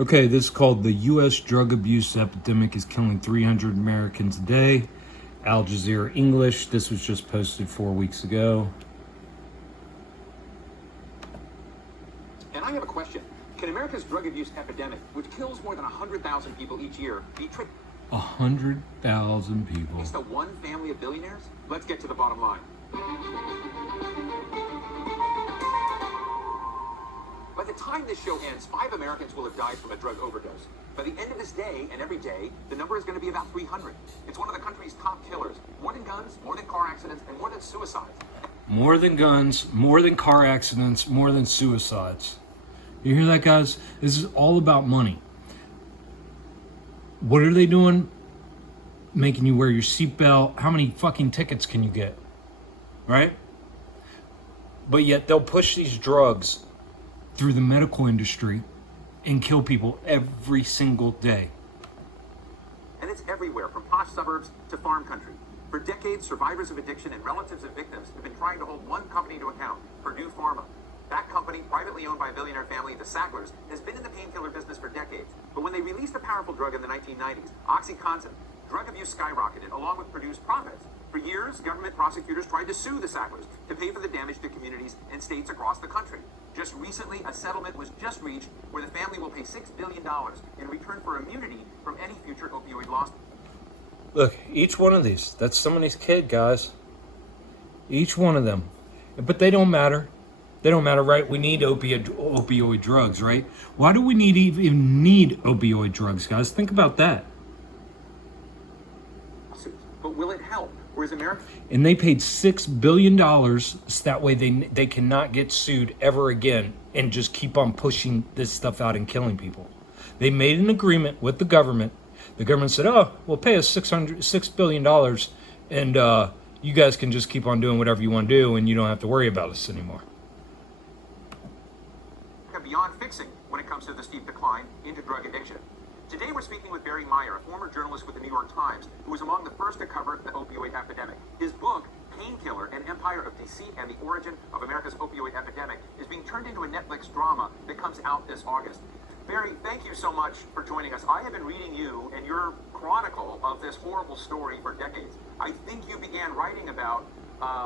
Okay, this is called the U.S. drug abuse epidemic is killing 300 Americans a day. Al Jazeera English. This was just posted 4 weeks ago. And I have a question. Can America's drug abuse epidemic, which kills more than 100,000 people each year, be traced 100,000 people. to one family of billionaires? Let's get to the bottom line. By the time this show ends, 5 Americans will have died from a drug overdose. By the end of this day and every day, the number is going to be about 300. It's one of the country's top killers. More than guns, more than car accidents, and more than suicides. More than guns, more than car accidents, more than suicides. You hear that, guys? This is all about money. What are they doing? Making you wear your seatbelt. How many fucking tickets can you get? Right? But yet they'll push these drugs through the medical industry and kill people every single day. And it's everywhere, from posh suburbs to farm country. For decades, survivors of addiction and relatives of victims have been trying to hold one company to account, Pharma. That company, privately owned by a billionaire family, the Sacklers, has been in the painkiller business for decades. But when they released a powerful drug in the 1990s, OxyContin, drug abuse skyrocketed, along with produced profits. For years, government prosecutors tried to sue the Sacklers to pay for the damage to communities and states across the country. Just recently, a settlement was just reached where the family will pay $6 billion in return for immunity from any future opioid lawsuit. Look, each one of these, that's somebody's kid, guys. Each one of them. But they don't matter. They don't matter, right? We need opioid drugs, right? Why do we even need opioid drugs, guys? Think about that. But will it help? Whereas America... And they paid $6 billion so that way they cannot get sued ever again and just keep on pushing this stuff out and killing people. They made an agreement with the government. The government said, oh, we'll pay us $6 billion and you guys can just keep on doing whatever you want to do and you don't have to worry about us anymore. Beyond fixing when it comes to the steep decline into drug addiction. Today we're speaking with Barry Meyer, a former journalist with the New York Times, who was among the first to cover the opioid epidemic. His book, Painkiller, An Empire of Deceit and the Origin of America's Opioid Epidemic, is being turned into a Netflix drama that comes out this August. Barry, thank you so much for joining us. I have been reading you and your chronicle of this horrible story for decades. I think you began writing about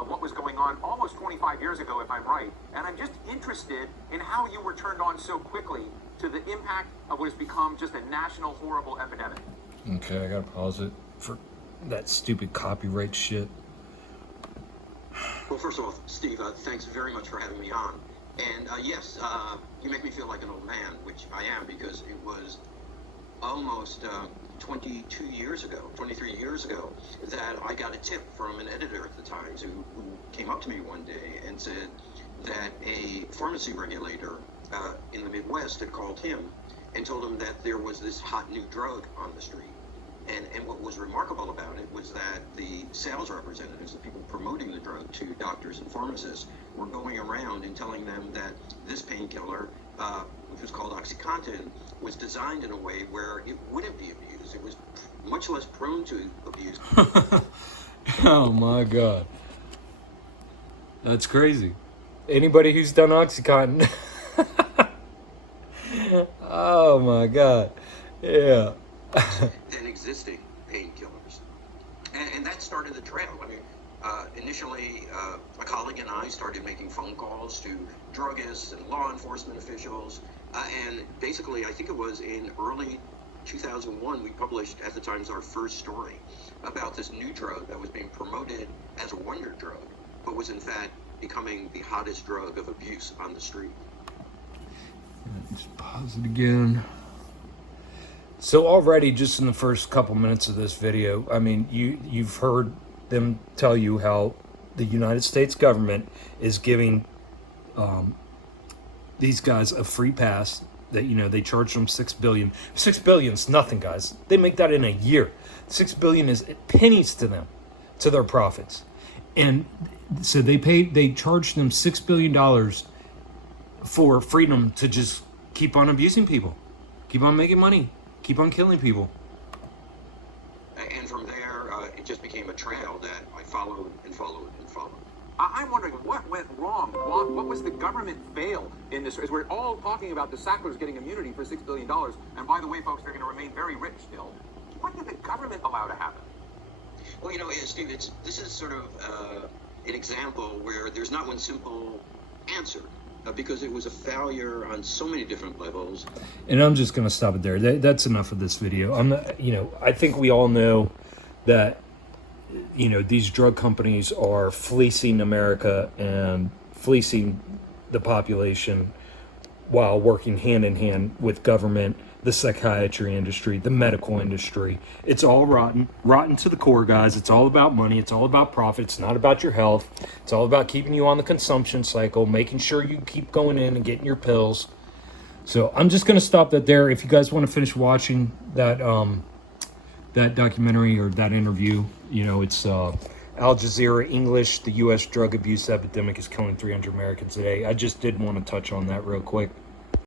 what was going on almost 25 years ago, if I'm right. And I'm just interested in how you were turned on so quickly to the impact of what has become just a national horrible epidemic. Okay, I gotta pause it for that stupid copyright shit. Well, first of all, Steve, thanks very much for having me on. And yes, you make me feel like an old man, which I am, because it was almost 23 years ago, that I got a tip from an editor at the Times who came up to me one day and said that a pharmacy regulator in the Midwest had called him and told him that there was this hot new drug on the street. And what was remarkable about it was that the sales representatives, the people promoting the drug to doctors and pharmacists, were going around and telling them that this painkiller, which was called OxyContin, was designed in a way where it wouldn't be abused. It was much less prone to abuse. Oh my God. That's crazy. Anybody who's done OxyContin. Oh my God. Yeah. Than existing painkillers. And that started the trail. I mean, initially, a colleague and I started making phone calls to druggists and law enforcement officials. And basically, I think it was in early 2001, we published at the Times our first story about this new drug that was being promoted as a wonder drug, but was in fact becoming the hottest drug of abuse on the street. Just pause it again. So already, just in the first couple minutes of this video, I mean, you've heard them tell you how the United States government is giving these guys a free pass. That, you know, they charge them $6 billion. $6 billion's nothing, guys. They make that in a year. $6 billion is pennies to them, to their profits. And so they charge them $6 billion for freedom to just keep on abusing people, keep on making money, keep on killing people. And from there, it just became a trail that I followed and followed and followed. I'm wondering what went wrong. What was the government fail in this? As we're all talking about the Sacklers getting immunity for $6 billion, and by the way, folks, they're going to remain very rich still. What did the government allow to happen? Well, Steve, this is sort of an example where there's not one simple answer. Because it was a failure on so many different levels. And I'm just going to stop it there. That's enough of this video. I'm not, I think we all know that, these drug companies are fleecing America and fleecing the population while working hand in hand with government, the psychiatry industry, the medical industry. It's all rotten to the core, guys. It's all about money. It's all about profit. It's not about your health. It's all about keeping you on the consumption cycle, making sure you keep going in and getting your pills. So I'm just going to stop that there. If you guys want to finish watching that that documentary or that interview, it's Al Jazeera English, the U.S. drug abuse epidemic is killing 300 Americans a day. I just did want to touch on that real quick.